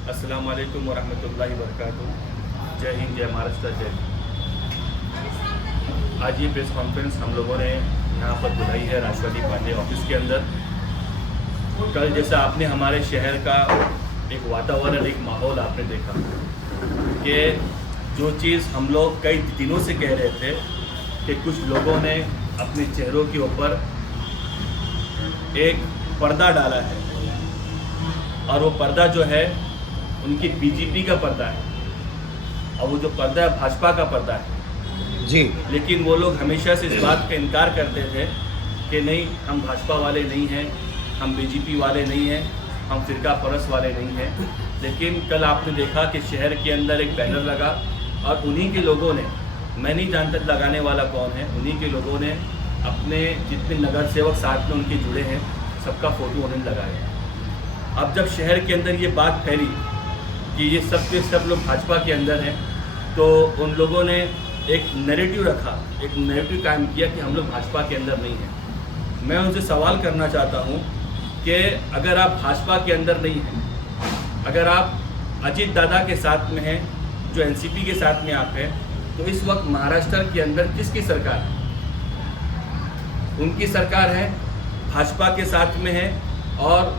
अस्सलाम वालेकुम वरहमतुल्लाहि वबरकातुहू। जय हिंद, जय महाराष्ट्र, जय हिंद। आज ये प्रेस कॉन्फ्रेंस हम लोगों ने यहाँ पर बुलाई है राष्ट्रवादी पार्टी ऑफिस के अंदर। कल जैसा आपने हमारे शहर का एक वातावरण, एक माहौल आपने देखा कि जो चीज़ हम लोग कई दिनों से कह रहे थे कि कुछ लोगों ने अपने चेहरों के ऊपर एक पर्दा डाला है और वो पर्दा जो है उनकी बीजेपी का पर्दा है और वो जो पर्दा है भाजपा का पर्दा है जी। लेकिन वो लोग हमेशा से इस बात का इनकार करते थे कि नहीं, हम भाजपा वाले नहीं हैं, हम बीजेपी वाले नहीं हैं, हम फिरका परस्त वाले नहीं हैं। लेकिन कल आपने देखा कि शहर के अंदर एक बैनर लगा और उन्हीं के लोगों ने, मैं नहीं जानता लगाने वाला कौन है, उन्हीं के लोगों ने अपने जितने नगर सेवक साथ में उनके जुड़े हैं सबका फ़ोटो उन्होंने लगाया। अब जब शहर के अंदर ये बात फैली कि ये सब के सब लोग भाजपा के अंदर हैं, तो उन लोगों ने एक नैरेटिव रखा, एक नैरेटिव कायम किया कि हम लोग भाजपा के अंदर नहीं हैं। मैं उनसे सवाल करना चाहता हूं कि अगर आप भाजपा के अंदर नहीं हैं, अगर आप अजीत दादा के साथ में हैं, जो एनसीपी के साथ में आप हैं, तो इस वक्त महाराष्ट्र के अंदर किसकी सरकार है? उनकी सरकार है, भाजपा के साथ में है और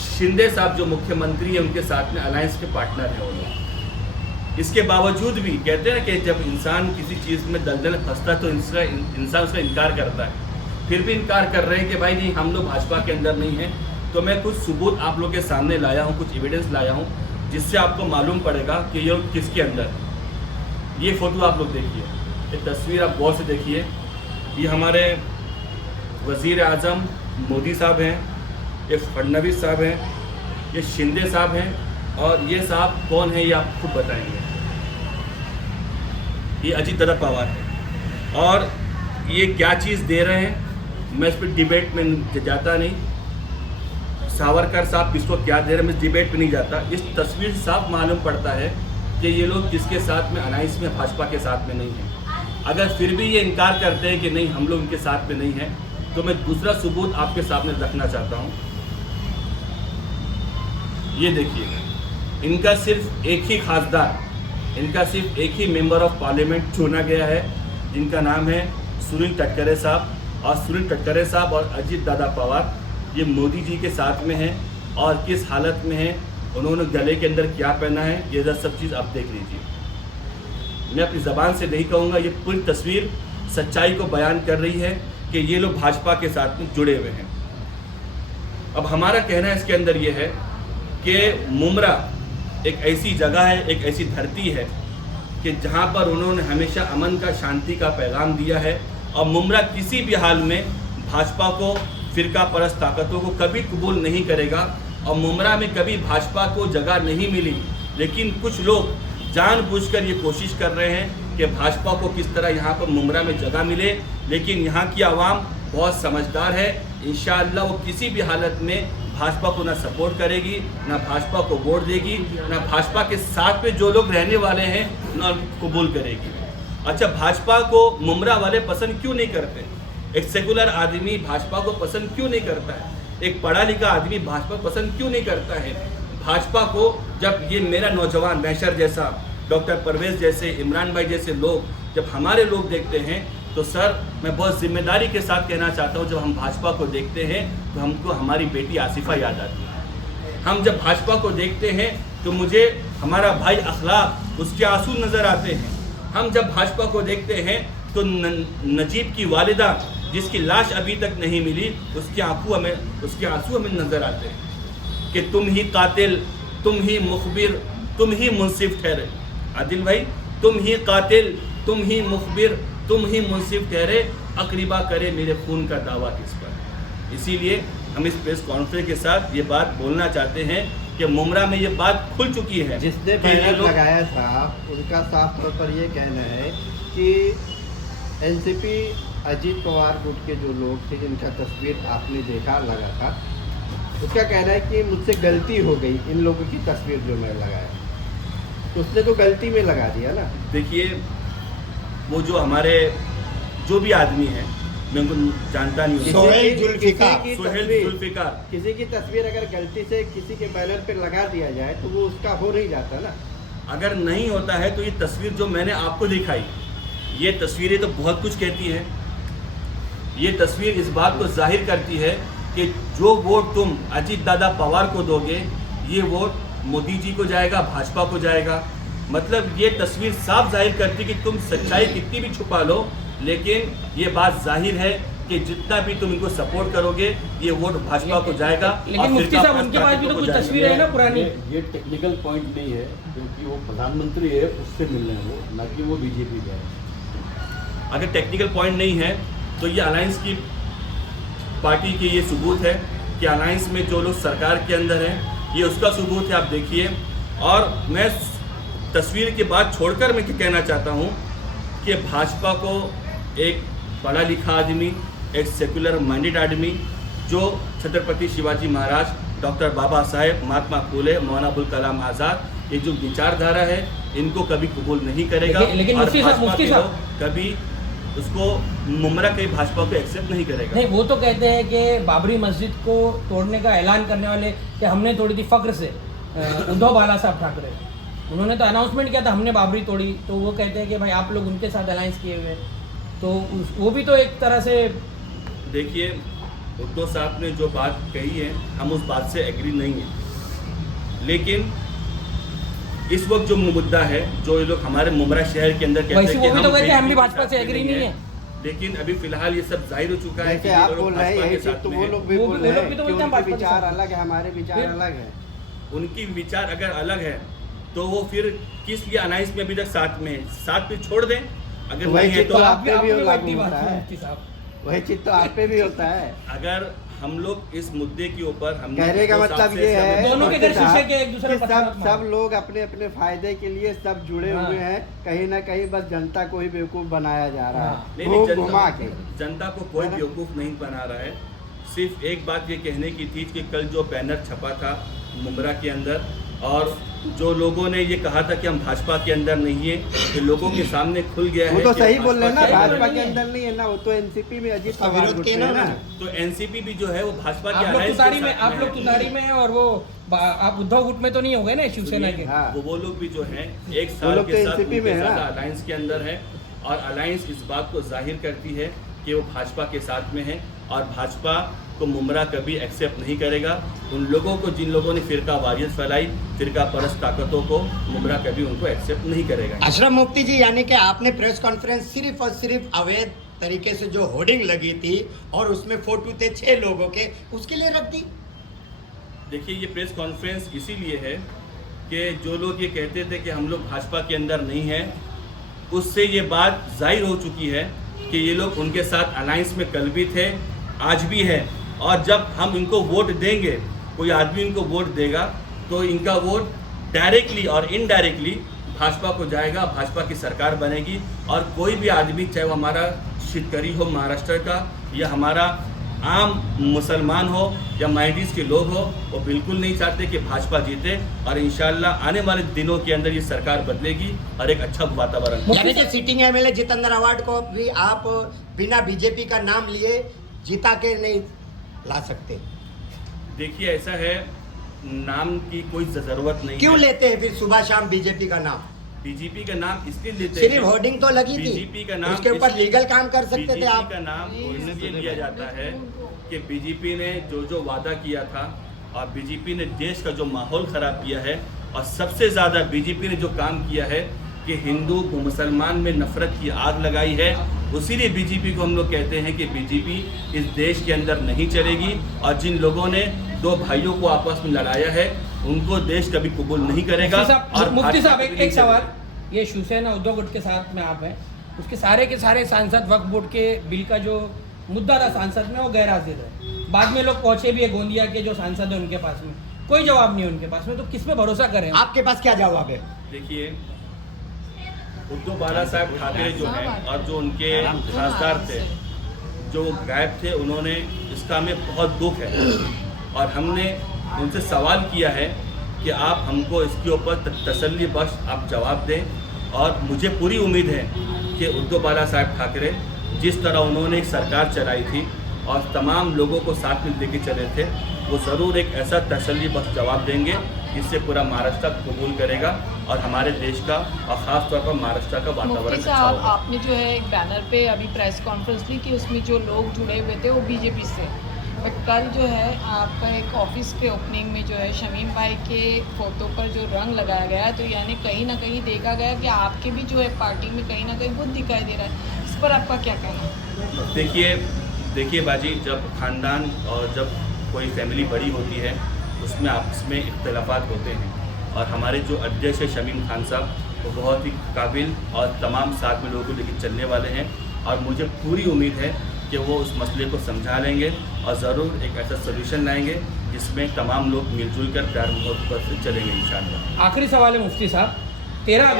शिंदे साहब जो मुख्यमंत्री है उनके साथ में अलायंस के पार्टनर हैं वो लोग। इसके बावजूद भी कहते हैं कि जब इंसान किसी चीज़ में दलदल फंसता है तो इंसान उसका इनकार करता है, फिर भी इनकार कर रहे हैं कि भाई नहीं, हम लोग भाजपा के अंदर नहीं हैं। तो मैं कुछ सबूत आप लोग के सामने लाया हूँ, कुछ एविडेंस लाया हूँ जिससे आपको मालूम पड़ेगा कि ये लोग किसके अंदर है। ये फ़ोटो आप लोग देखिए, ये तस्वीर आप गौर से देखिए। ये हमारे वज़ीर आज़म मोदी साहब हैं, ये फडणवीस साहब हैं, ये शिंदे साहब हैं और ये साहब कौन है ये आप खुद बताएंगे। ये अजीत दादा पवार है और ये क्या चीज़ दे रहे हैं मैं इस पर डिबेट में जाता नहीं। सावरकर साहब किसको क्या दे रहे हैं मैं इस डिबेट में नहीं जाता। इस तस्वीर से साफ मालूम पड़ता है कि ये लोग किसके साथ में अलायंस में, भाजपा के साथ में नहीं हैं। अगर फिर भी ये इनकार करते हैं कि नहीं हम लोग इनके साथ में नहीं हैं, तो मैं दूसरा सबूत आपके सामने रखना चाहता हूँ। ये देखिए, इनका सिर्फ एक ही खासदार, इनका सिर्फ एक ही मेंबर ऑफ पार्लियामेंट चुना गया है जिनका नाम है सुनील तटकरे साहब। और सुनील तटकरे साहब और अजीत दादा पवार ये मोदी जी के साथ में हैं और किस हालत में हैं, उन्होंने गले के अंदर क्या पहना है, ये सब चीज़ आप देख लीजिए। मैं अपनी ज़बान से नहीं कहूँगा, ये पूरी तस्वीर सच्चाई को बयान कर रही है कि ये लोग भाजपा के साथ में जुड़े हुए हैं। अब हमारा कहना इसके अंदर ये है कि मुमरा एक ऐसी जगह है, एक ऐसी धरती है कि जहाँ पर उन्होंने हमेशा अमन का, शांति का पैगाम दिया है और मुमरा किसी भी हाल में भाजपा को, फिरका परस्त ताकतों को कभी कबूल नहीं करेगा और मुमरा में कभी भाजपा को जगह नहीं मिली। लेकिन कुछ लोग जानबूझकर ये कोशिश कर रहे हैं कि भाजपा को किस तरह यहाँ पर मुमरा में जगह मिले। लेकिन यहाँ की आवाम बहुत समझदार है, इंशाअल्लाह वो किसी भी हालत में भाजपा को ना सपोर्ट करेगी, ना भाजपा को वोट देगी, ना भाजपा के साथ में जो लोग रहने वाले हैं ना कबूल करेगी। अच्छा, भाजपा को मुमरा वाले पसंद क्यों नहीं करते? एक सेकुलर आदमी भाजपा को पसंद क्यों नहीं करता है? एक पढ़ा लिखा आदमी भाजपा पसंद क्यों नहीं करता है? भाजपा को जब ये मेरा नौजवान मैशर जैसा, डॉक्टर परवेज जैसे, इमरान भाई जैसे लोग, जब हमारे लोग देखते हैं तो सर मैं बहुत जिम्मेदारी के साथ कहना चाहता हूँ, जब हम भाजपा को देखते हैं तो हमको हमारी बेटी आसिफा याद आती है। हम जब भाजपा को देखते हैं तो मुझे हमारा भाई अखलाक, उसके आंसू नज़र आते हैं। हम जब भाजपा को देखते हैं तो नजीब की वालिदा जिसकी लाश अभी तक नहीं मिली, उसके आंसू हमें नज़र आते हैं कि तुम ही कातिल, तुम ही मुखबिर, तुम ही मुंसिफ ठहरे। आदिल भाई, तुम ही कातिल, तुम ही मुखबिर, तुम ही मुंसिफ ठहरे, अकरीबा करे मेरे खून का दावा किस पर। इसीलिए हम इस प्रेस कॉन्फ्रेंस के साथ ये बात बोलना चाहते हैं कि मुमरा में ये बात खुल चुकी है। जिसने बैनर लगाया था उनका साफ तौर पर ये कहना है कि एनसीपी अजीत पवार गुट के जो लोग थे जिनका तस्वीर आपने देखा लगा था, उसका कहना है कि मुझसे गलती हो गई, इन लोगों की तस्वीर जो मैं लगाया, तो उसने तो गलती में लगा दिया ना। देखिए, वो जो हमारे जो भी आदमी हैं मैं उनको जानता नहीं हूँ। सोहेल जुल्फिकार। सोहेल जुल्फिकार। किसी की तस्वीर अगर गलती से किसी के बैनर पे लगा दिया जाए तो वो उसका हो नहीं जाता ना। अगर नहीं होता है तो ये तस्वीर जो मैंने आपको दिखाई, ये तस्वीरें तो बहुत कुछ कहती हैं। ये तस्वीर इस बात को जाहिर करती है कि जो वोट तुम अजीत दादा पवार को दोगे, ये वोट मोदी जी को जाएगा, भाजपा को जाएगा। मतलब ये तस्वीर साफ जाहिर करती कि तुम सच्चाई कितनी भी छुपा लो, लेकिन ये बात जाहिर है कि जितना भी तुम इनको सपोर्ट करोगे, ये वोट भाजपा को जाएगा। लेकिन मुफ्ती साहब उनके पास भी तो कुछ तस्वीर है ना पुरानी। ये टेक्निकल पॉइंट नहीं है, क्योंकि वो प्रधानमंत्री है, उससे मिल रहे हैं वो, ना कि वो बीजेपी का है। अगर टेक्निकल पॉइंट नहीं है तो ये अलायंस की पार्टी की ये सबूत है कि अलायंस में जो लोग सरकार के अंदर हैं, ये उसका सबूत है, आप देखिए। और मैं तस्वीर की बात छोड़कर मैं क्या कहना चाहता हूँ कि भाजपा को एक पढ़ा लिखा आदमी, एक सेकुलर माइंडेड आदमी, जो छत्रपति शिवाजी महाराज, डॉक्टर बाबा साहेब, महात्मा फूले, मौलाना अबुल कलाम आज़ाद, ये जो विचारधारा है, इनको कभी कबूल नहीं करेगा। लेकिन और मुफ्ती साहब, भाजपा मुफ्ती के साहब, लोग कभी उसको मुमरा के भाजपा को एक्सेप्ट नहीं करेगा। नहीं, वो तो कहते हैं कि बाबरी मस्जिद को तोड़ने का ऐलान करने वाले कि हमने तोड़ी थी फक्र से, उद्धव बाला साहब ठाकरे, उन्होंने तो अनाउंसमेंट किया था हमने बाबरी तोड़ी, तो वो कहते हैं कि भाई आप लोग उनके साथ अलायंस किए हुए, तो वो भी तो एक तरह से। देखिए, उद्धव साहब ने जो बात कही है, हम उस बात से एग्री नहीं है, लेकिन इस वक्त जो मुद्दा है, जो ये लोग हमारे मुमरा शहर के अंदर कहते वैसे हैं वो भी तो कहते हैं हम भी BJP भाजपा से के साथ एग्री में नहीं है, लेकिन अभी फिलहाल ये सब जाहिर हो चुका है कि जैसे ये आप लोग बोल रहे हैं भाजपा के यही चीज साथ तो में वो हैं। लोग भी वो बोल लोग रहे भी हैं तो कि बोलते हैं उनके भाजपा के विचार साथ। अलग है, हमारे विचार फिर- अलग है। उनकी विचार अगर अलग है तो वो फिर किस लिए अलायंस में अभी तक साथ में है? साथ में छोड़ दें, अगर वही नहीं है चीज तो तो आप आप भी पे भी आपने लागू बड़ी बात होता की है। मुफ्ती साहब। वही चीज तो आप पे भी होता है। अगर हम लोग इस मुद्दे के ऊपर हम कहने का मतलब ये है दोनों के घर शीशे के एक दूसरे कि पर सब पत्थर सब लोग अपने अपने फायदे के लिए सब जुड़े हाँ। हुए हैं, कहीं ना कहीं बस जनता को ही बेवकूफ बनाया जा रहा हाँ। है, नहीं, घुमा के। जनता को कोई है ना? बेवकूफ़ नहीं बना रहा है। सिर्फ एक बात ये कहने की थी कि कल जो बैनर छपा था मुमरा के अंदर, और जो लोगों ने ये कहा था कि हम भाजपा के अंदर नहीं है, तो लोगों के सामने खुल गया है वो तो कि सही बोल रहे हैं ना, के अंदर भाजपा नहीं के है। अंदर नहीं है ना, वो तो एनसीपी में अजीत उसका पवार विरोध गुट किया में है ना ना। तो एनसीपी भी जो है वो भाजपा आप के लोग alliance के तुतारी में, साथ आप में लोग है। तुतारी में हैं और वो आप उद्धव गुट में तो नहीं हो गए ना शिवसेना के। हाँ। वो लोग भी जो हैं एक वो साल लोग के तो साथ NCP उनके में है साथ ना। अलायंस के अंदर है, और अलायंस इस बात को जाहिर करती है कि वो भाजपा के साथ में है, और भाजपा को मुमरा कभी एक्सेप्ट नहीं करेगा। उन लोगों को, जिन लोगों ने फिरका वारियत फैलाई, फिरका परस्त ताकतों को, मुमरा कभी उनको एक्सेप्ट नहीं करेगा। अशरफ मुफ्ती जी, यानी कि आपने प्रेस कॉन्फ्रेंस सिर्फ और सिर्फ अवैध तरीके से जो होर्डिंग लगी थी और उसमें फोटो थे 6 लोगों के, उसके लिए रख दी। देखिए, ये प्रेस कॉन्फ्रेंस इसीलिए है कि जो लोग ये कहते थे कि हम लोग भाजपा के अंदर नहीं हैं, उससे ये बात जाहिर हो चुकी है कि ये लोग उनके साथ अलायंस में कल भी थे, आज भी है। और जब हम इनको वोट देंगे, कोई आदमी इनको वोट देगा, तो इनका वोट डायरेक्टली और इनडायरेक्टली भाजपा को जाएगा, भाजपा की सरकार बनेगी। और कोई भी आदमी, चाहे वो हमारा शेतकरी हो महाराष्ट्र का, या हमारा आम मुसलमान हो या माइनॉरिटीज़ के लोग हो, वो बिल्कुल नहीं चाहते कि भाजपा जीते। और इंशाल्लाह आने वाले दिनों के अंदर ये सरकार बदलेगी और एक अच्छा वातावरण होगा। यानी कि सिटिंग एमएलए जितेंद्र अवार्ड को भी आप बिना बीजेपी का नाम लिए जीता के नहीं ला सकते। देखिए, ऐसा है, नाम की कोई ज़रूरत नहीं क्यों है। लेते हैं फिर सुबह शाम बीजेपी का नाम? बीजेपी का नाम इसलिए लेते सिर्फ होर्डिंग तो लगी थी, बीजेपी का नाम उसके ऊपर लीगल काम कर सकते थे बीजेपी आप। का नाम इसलिए लिया जाता है कि बीजेपी ने जो जो वादा किया था, और बीजेपी ने देश का जो माहौल ख़राब किया है, और सबसे ज़्यादा बीजेपी ने जो काम किया है कि हिंदू को मुसलमान में नफरत की आग लगाई है, उसीलिए बीजेपी को हम लोग कहते हैं कि बीजेपी इस देश के अंदर नहीं चलेगी। और जिन लोगों ने दो भाइयों को आपस में लड़ाया है, उनको देश कभी कबूल नहीं करेगा। और मुफ्ती भाजपा साहब, कभी एक नहीं सवाल, चलेगा। ये शिवसेना उद्धव गुट के साथ में आप हैं, उसके सारे के सारे सांसद वक्फ बोर्ड के बिल का जो मुद्दा था सांसद में, वो गैर हाजिर है। बाद में लोग पहुंचे भी है, गोंदिया के जो सांसद है उनके पास में कोई जवाब नहीं है उनके पास में, तो किस पे भरोसा करें? आपके पास क्या जवाब है? देखिए, उद्धव बाला साहब ठाकरे जो हैं और जो उनके खासदार थे, जो गायब थे, उन्होंने, इसका हमें बहुत दुख है। और हमने उनसे सवाल किया है कि आप हमको इसके ऊपर तसल्ली बख्श आप जवाब दें। और मुझे पूरी उम्मीद है कि उद्धव बाला साहब ठाकरे जिस तरह उन्होंने एक सरकार चलाई थी और तमाम लोगों को साथ में लेके चले थे, वो ज़रूर एक ऐसा तसल्ली बख्श जवाब देंगे जिससे पूरा महाराष्ट्र कबूल करेगा और हमारे देश का और ख़ास तौर पर महाराष्ट्र का वातावरण मुफ्ती अच्छा साहब, होगा। आपने जो है एक बैनर पे अभी प्रेस कॉन्फ्रेंस ली कि उसमें जो लोग जुड़े हुए थे वो बीजेपी से, बट कल जो है आपका एक ऑफिस के ओपनिंग में जो है शमीम भाई के फ़ोटो पर जो रंग लगाया गया है, तो यानी कहीं ना कहीं देखा गया कि आपके भी जो है पार्टी में कहीं ना कहीं बुद्ध दिखाई दे रहा है। इस पर आपका क्या कहना है? देखिए बाजी, जब ख़ानदान और जब कोई फैमिली बड़ी होती है उसमें आपस में इख्तलाफात होते हैं और हमारे जो अध्यक्ष है शमीम खान साहब, वो बहुत ही काबिल और तमाम साथ में लोगों को लेकर चलने वाले हैं और मुझे पूरी उम्मीद है कि वो उस मसले को समझा लेंगे और ज़रूर एक ऐसा सोल्यूशन लाएंगे जिसमें तमाम लोग मिलजुल कर प्यार मोहब्बत से चलेंगे इंशाअल्लाह। आखिरी सवाल है मुफ्ती साहब, 13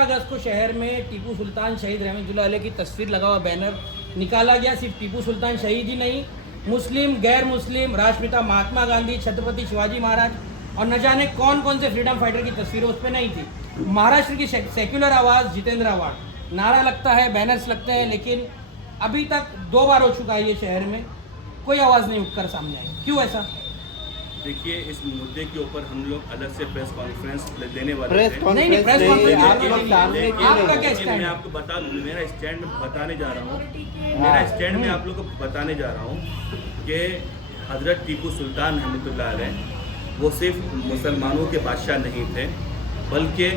अगस्त को शहर में टीपू सुल्तान शहीद रहमतुल्लाह अलैह की तस्वीर लगा हुआ बैनर निकाला गया। सिर्फ टीपू सुल्तान शहीद ही नहीं, मुस्लिम, गैर मुस्लिम, राष्ट्रपिता महात्मा गांधी, छत्रपति शिवाजी महाराज और न जाने कौन कौन से फ्रीडम फाइटर की तस्वीरें उस पर नहीं थी। महाराष्ट्र की सेक्युलर आवाज़ जितेंद्र अवार्ड, नारा लगता है, बैनर्स लगते हैं, लेकिन अभी तक 2 बार हो चुका है ये शहर में, कोई आवाज़ नहीं उठकर सामने आई। क्यों ऐसा? देखिए, इस मुद्दे के ऊपर हम लोग अलग से प्रेस कॉन्फ्रेंस देने वाले प्रेस थे। कॉन्फ्रेंस प्रेस नहीं, कॉन्फ्रेंस आप नहीं, लोग सामने लेकिन- क्यों आपका नहीं क्या आए? लेकिन स्टैंड मैं है? आपको बता दूं, मेरा स्टैंड बताने जा रहा हूँ। मेरा स्टैंड में आप लोग को बताने जा रहा हूँ कि हजरत टीपू सुल्तान रहमतुल्लाह अलैह वो सिर्फ मुसलमानों के बादशाह नहीं थे, बल्कि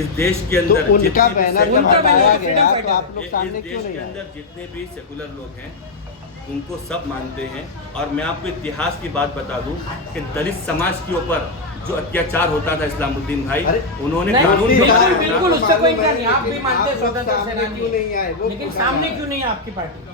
इस देश के तो अंदर उनका जितने भी बैनर जब उनका हटाया बैनर गया freedom तो आप लोग इस सामने देश क्यों के नहीं आए? अंदर जितने भी सेकुलर लोग हैं उनको सब मानते हैं। और मैं आपको इतिहास की बात बता दूं कि दलित समाज के ऊपर जो अत्याचार होता था इस्लामुद्दीन भाई, अरे, उन्होंने नहीं, कानून बिल्कुल, बनाया बिल्कुल, था। बिल्कुल, उससे कोई इनकार नहीं। मालूम आप भी है, मानते हैं आप लोग स्वतंत्र सामने सेनानी क्यों नहीं आए? वो लेकिन पूछा सामने है। क्यों नहीं है आपकी पार्टी?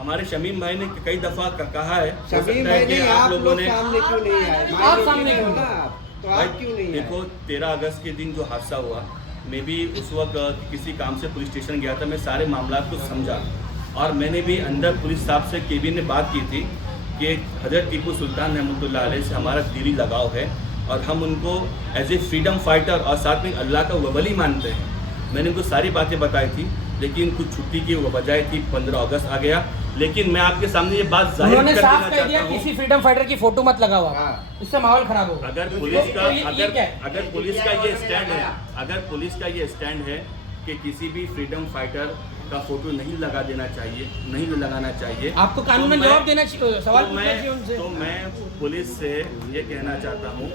हमारे शमीम भाई ने कई दफ़ा कहा है, हो शमीम सकता है भाई कि नहीं, आप आप लोगों लोग ने सामने क्यों नहीं आए? आप माइनॉरिटी सामने में क्यों हो ना नहीं? आप, तो भाई, आप क्यों नहीं आए? देखो 13 अगस्त के दिन जो हादसा हुआ, मैं भी उस वक्त किसी काम से पुलिस स्टेशन गया था। मैं सारे मामला को समझा और मैंने भी अंदर पुलिस साहब से केबिन में बात की थी कि हजरत टीपू सुल्तान रहमतुल्लाह अलैह से हमारा दिली लगाव है और हम उनको एज ए फ्रीडम फाइटर और साथ में अल्लाह का वली मानते हैं। मैंने उनको सारी बातें बताई थी, लेकिन कुछ छुट्टी की बजाय थी 15 अगस्त आ गया। लेकिन मैं आपके सामने ये बात जाहिर उन्होंने कर साफ देना कह दिया चाहता हूँ, किसी फ्रीडम फाइटर की फोटो मत लगाओ आप, हाँ। इससे माहौल खराब होगा। अगर तो पुलिस का ये क्या है? अगर पुलिस का ये स्टैंड है, अगर पुलिस का ये स्टैंड है कि किसी भी फ्रीडम फाइटर का फोटो नहीं लगा देना चाहिए, नहीं लगाना चाहिए, आपको कानून तो में मैं- जवाब देना चाहिए, सवाल तो पूछना मैं चाहिए उनसे। तो मैं पुलिस से ये कहना चाहता हूँ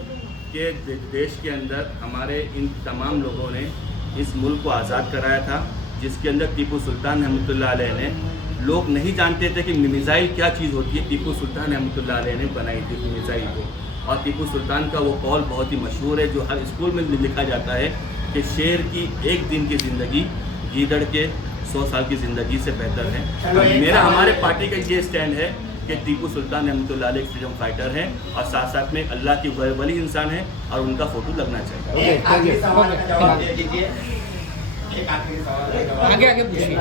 कि देश के अंदर हमारे इन तमाम लोगों ने इस मुल्क को आज़ाद कराया था, जिसके अंदर टीपू सुल्तान रहमतुल्लाह अलैह ने, लोग नहीं जानते थे कि मिसाइल क्या चीज़ होती है। टीपू सुल्तान रहमतुल्लाह अलैह ने बनाई थी मिसाइल को, और टीपू सुल्तान का वो कौल बहुत ही मशहूर है जो हर स्कूल में लिखा जाता है कि शेर की एक दिन की ज़िंदगी गीदड़ के 100 साल की ज़िंदगी से बेहतर है। तो मेरा हमारे पार्टी का ये स्टैंड है कि टीपू सुल्तान रहमतुल्लाह अलैह फ्रीडम फाइटर हैं और साथ साथ में अल्लाह की वली इंसान है और उनका फ़ोटो लगना चाहिए। ओके, एक आखिरी थैंक यू। सवाल का जवाब दे दीजिए। एक आखिरी सवाल का जवाब। आगे आगे पूछिए।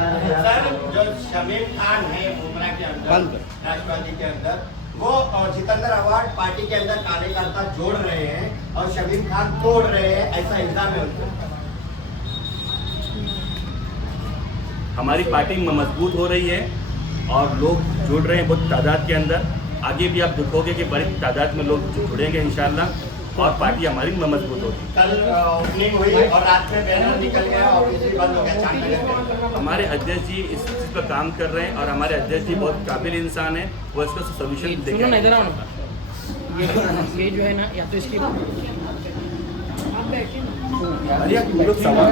सर, जो शमीम खान है मुमरा के अंदर, बंद। राष्ट्रवादी के अंदर, वो जितेंद्र अवार्ड पार्टी के अंदर कार्यकर्ता जोड़ रहे हैं और शमीम खान तोड़ रहे हैं, ऐसा इल्जाम है उनके ऊपर। हमारी पार्टी मजबूत हो रही है और लोग जुड़ रहे हैं बहुत तादाद के अंदर। आगे भी आप देखोगे कि बड़ी तादाद में लोग जुड़ेंगे इंशाल्लाह और पार्टी हमारी मजबूत होगी। कल ओपनिंग हुई और रात में बैनर निकल गया, ऑफिस भी बंद हो गया, चांदनगर। हमारे अध्यक्ष जी इस चीज़ पर काम कर रहे हैं और हमारे अध्यक्ष जी बहुत काबिल इंसान है, वो इसका सोल्यूशन सुनो ना, इधर आओ देंगे। ना। ये जो है ना, या तो इसकी अरे आप लोग सवाल